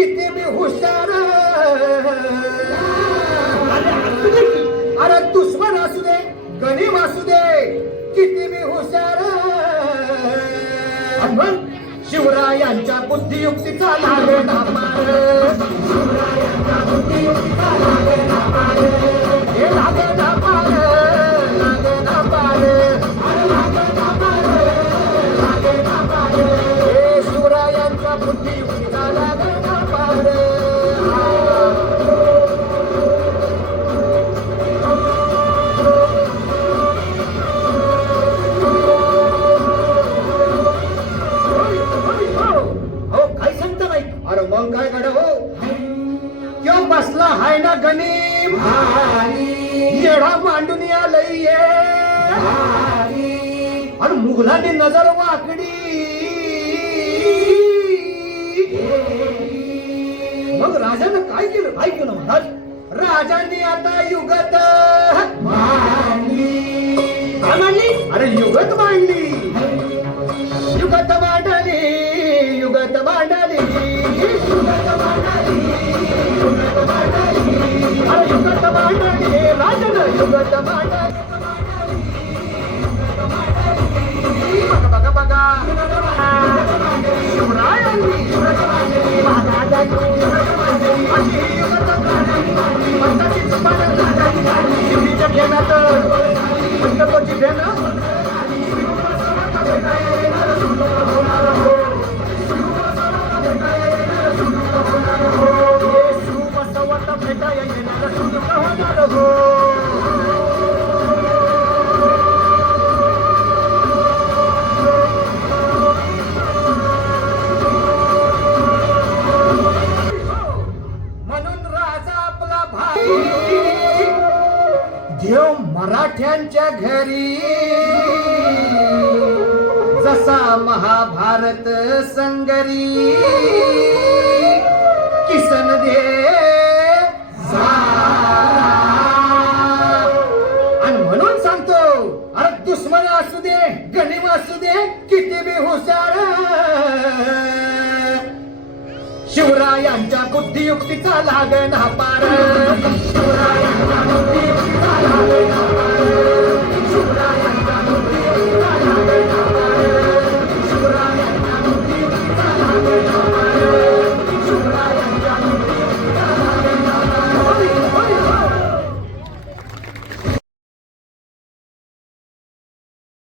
किती मी हुशार. अरे दुश्मन असू दे गरीब असू दे किती मी हुशार. शिवरायांच्या बुद्धियुक्तीचा लागे ना पार. शिवरायांच्या बुद्धियुक्तीचा लागे ना पार. हे लागे ना पार, लागे ना पार, लागे ना पार, लागे ना पार. हे शिवरायांच्या बुद्धियुक्तीचा लागे ना पार. अरे मग काय गड हो क्यों बसला हाय ना गणिम येडा मांडून आलंय आणि मुघलांनी नजर वाकडी. मग राजानं काय केलं काय केलं महाराज. राजांनी आता युगत मांडली. अरे युगत मांडली, युगत मांडली, युगत मांडली, युगत मांडली, युगत मांडली. अरे युगत मांडली राजानं युगत मांडली. बघा बघा बघा शिवरायांनी महाराजांनी अशी युगत मांडली. पंताचीच मांडली शिवरीच्या घेण्यात पंतची घेणं. म्हणून राजा आपला भाई देव मराठ्यांच्या घरी. जसा महाभारत संगरी किसन दे. आणि म्हणून सांगतो अरे दुश्मन असू दे गणिम असू दे किती बी हुशार. शिवरायांच्या बुद्धियुक्तीचा लागेना पार. शिवरायांच्या बुद्धियुक्तीचा लागेना